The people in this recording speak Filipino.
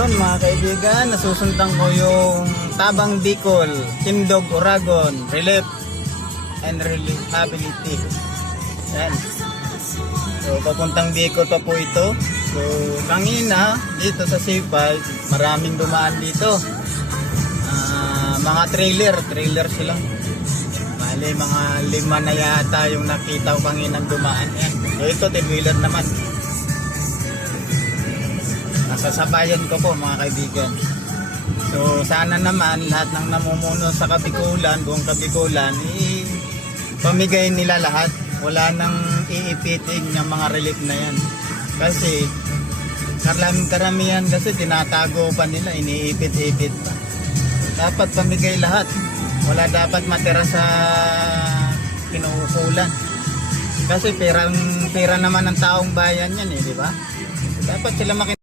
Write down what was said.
Yun mga kaibigan, nasusundan ko yung Tabang Bicol, Tindog, Oragon, Relief and Reliability. Yan. So papuntang Bicol pa po ito. So kanina dito sa C5 maraming dumaan dito. Mga trailer sila. Bali mga 5 na yata yung nakita ko kanina dumaan. Yan. So ito two-wheeler naman. Nasasabayan ko po mga kaibigan. So sana naman lahat ng namumuno sa Kabikulan, buong Kabikulan, pamigay nila lahat. Wala nang iipiting ng mga relief na yan. Kasi karamihan kasi tinatago pa nila, iniipit-ipit pa. Dapat pamigay lahat. Wala dapat matira sa kinukulan. Kasi pera naman ng taong bayan yan di ba? Dapat sila